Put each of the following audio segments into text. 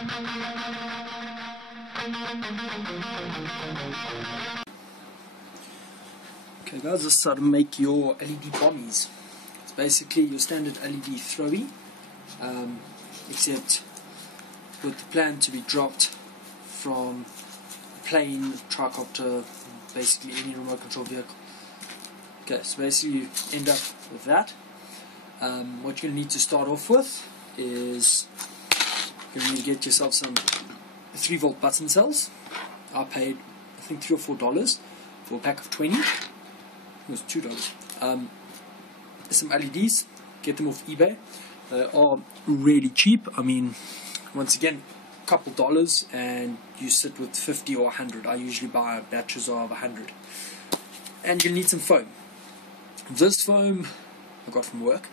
Okay guys, this is how to make your LED bombies. It's basically your standard LED throwy, except with the plan to be dropped from a plane, tricopter, basically any remote control vehicle. Okay, so basically you end up with that. What you're going to need to start off with is you're going to need to get yourself some 3-volt button cells. I paid I think $3 or $4 for a pack of 20. It was $2. Some LEDs, get them off eBay. They are really cheap. I mean, once again, a couple dollars, and you sit with 50 or 100. I usually buy batches of 100. And you'll need some foam. This foam I got from work.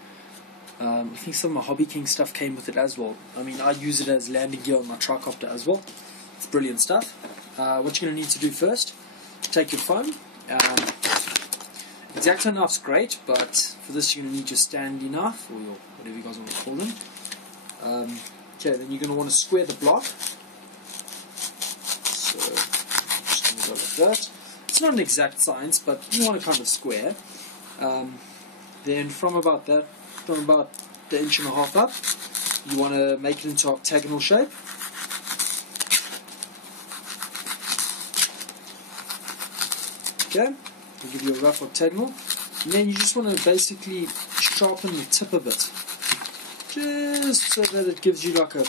I think some of my Hobby King stuff came with it as well. I mean, I use it as landing gear on my tricopter as well. It's brilliant stuff. What you're going to need to do first, take your foam. X-Acto knife's great, but for this you're going to need your standy knife, or your whatever you guys want to call them. Okay, then you're going to want to square the block. So, just going to go like that. It's not an exact science, but you want to kind of square. Then from about the inch and a half up, you want to make it into octagonal shape. Okay, I'll give you a rough octagonal, and then you just want to basically sharpen the tip a bit, just so that it gives you like a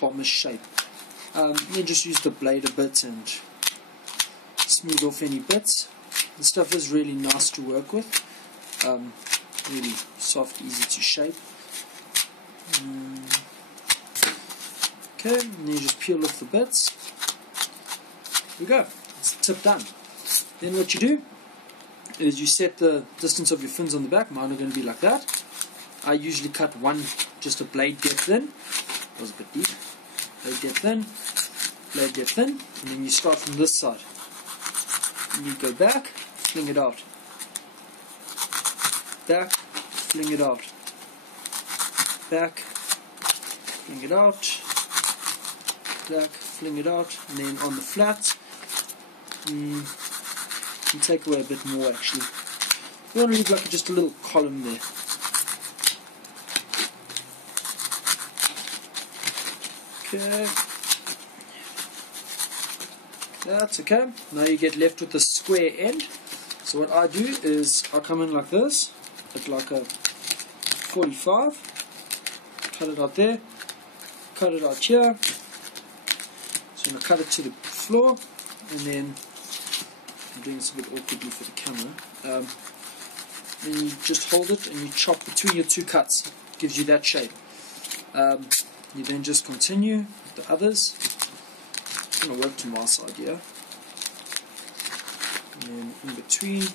bombish shape. Then just use the blade a bit and smooth off any bits. The stuff is really nice to work with, really soft, easy to shape. Okay, and then you just peel off the bits. There we go, it's the tip done. Then what you do is you set the distance of your fins on the back. Mine are going to be like that. I usually cut just a blade depth in. That was a bit deep. Blade depth in, blade depth in, and then you start from this side. And you go back, fling it out. Back, fling it out. Back, fling it out. Back, fling it out, and then on the flat. You take away a bit more actually. You want to leave like just a little column there. Okay. That's okay. Now you get left with the square end. So what I do is I come in like this, at like a 45, cut it out there, cut it out here. So I'm going to cut it to the floor, and then I'm doing this a bit awkwardly for the camera. Then you just hold it and you chop between your two cuts. Gives you that shape. You then just continue with the others. I'm going to work to my side here. And then in between.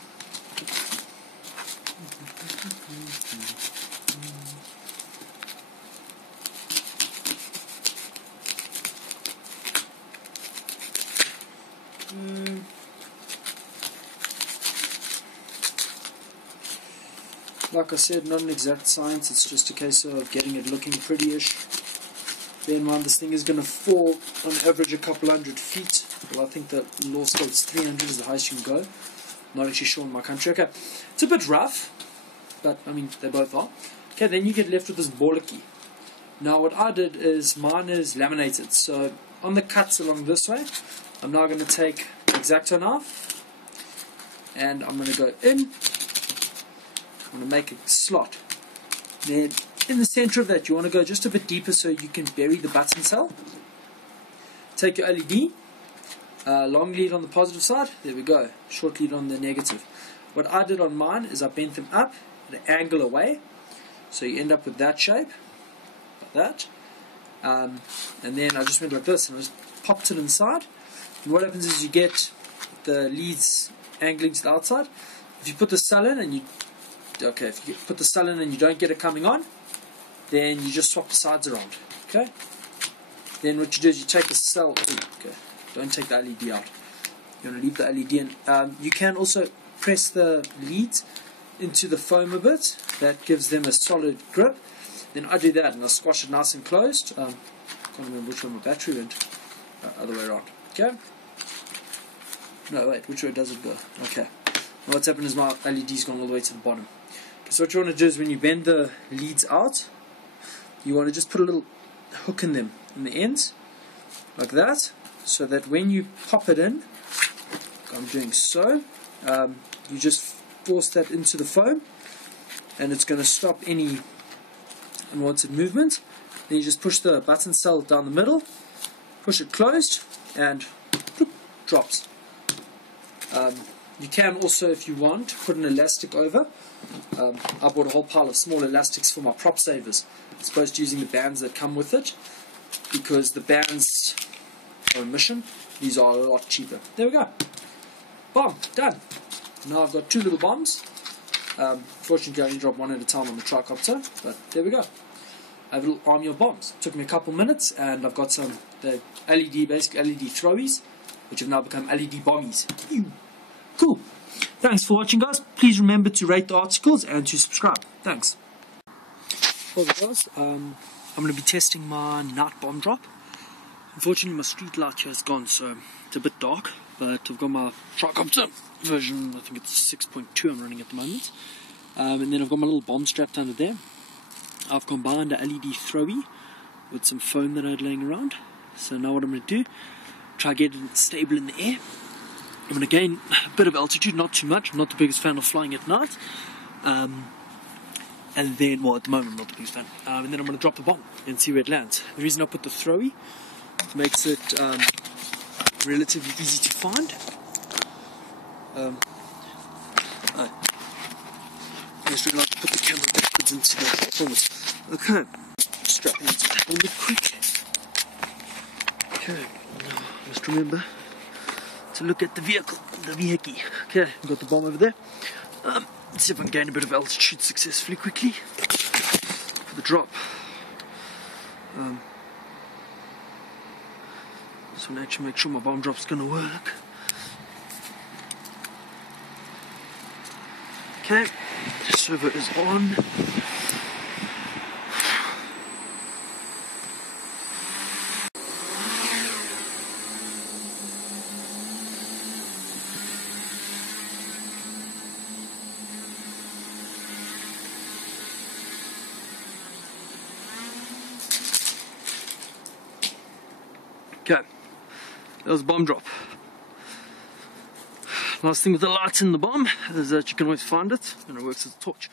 Like I said, not an exact science, it's just a case of getting it looking prettyish. Bear in mind this thing is going to fall on average a couple 100 feet. Well, I think the law states 300 is the highest you can go. Not actually sure in my country. Okay, it's a bit rough, but I mean they both are. Okay, then you get left with this bollocky. Now what I did is mine is laminated, so on the cuts along this way, I'm now going to take X-Acto knife and I'm going to go in. I'm going to make a slot. Then in the center of that you want to go just a bit deeper so you can bury the button cell. Take your LED, long lead on the positive side, there we go, short lead on the negative. What I did on mine is I bent them up at an angle away, so you end up with that shape, like that. And then I just went like this and I just popped it inside. And what happens is you get the leads angling to the outside. If you put the cell in and you don't get it coming on, then you just swap the sides around. Okay. Then what you do is you take the cell. Okay. Don't take the LED out. You want to leave the LED in. You can also press the leads into the foam a bit. That gives them a solid grip. Then I do that and I squash it nice and closed. Can't remember which way my battery went. Other way around. Okay. No, wait, which way does it go? Okay. Well, what's happened is my LED's gone all the way to the bottom. Okay, so what you want to do is when you bend the leads out, you want to just put a little hook in them, in the ends, like that, so that when you pop it in, like I'm doing so, you just force that into the foam, and it's going to stop any unwanted movement. Then you just push the button cell down the middle, push it closed, and whoop, drops. You can also, if you want, put an elastic over. I bought a whole pile of small elastics for my prop savers, as opposed to using the bands that come with it, because the bands are a mission. These are a lot cheaper. There we go. Bomb, done. Now I've got 2 little bombs. Fortunately, I only dropped one at a time on the tricopter, but there we go. I have a little army of bombs. Took me a couple minutes, and I've got some the basic LED throwies, which have now become LED bombies. Ew. Cool. Thanks for watching, guys. Please remember to rate the articles and to subscribe. Thanks. Well, guys, I'm going to be testing my night bomb drop. Unfortunately, my street light here is gone, so it's a bit dark. But I've got my tricopter version. I think it's 6.2 I'm running at the moment. And then I've got my little bomb strapped under there. I've combined a LED throwy with some foam that I had laying around. So now what I'm going to do, try to get it stable in the air. I'm going to gain a bit of altitude, not too much. I'm not the biggest fan of flying at night. And then, well, at the moment I'm not the biggest fan. And then I'm going to drop the bomb and see where it lands. The reason I put the throwy makes it relatively easy to find. I just really like to put the camera backwards into the forwards. Okay, strapping it a little bit quick. Okay, now just remember to look at the vehicle, Okay, I've got the bomb over there. Let's see if I can gain a bit of altitude successfully quickly for the drop. Just want to actually make sure my bomb drop's going to work. Okay, servo is on. Okay, that was a bomb drop. Nice thing with the lights in the bomb is that you can always find it, and it works as a torch.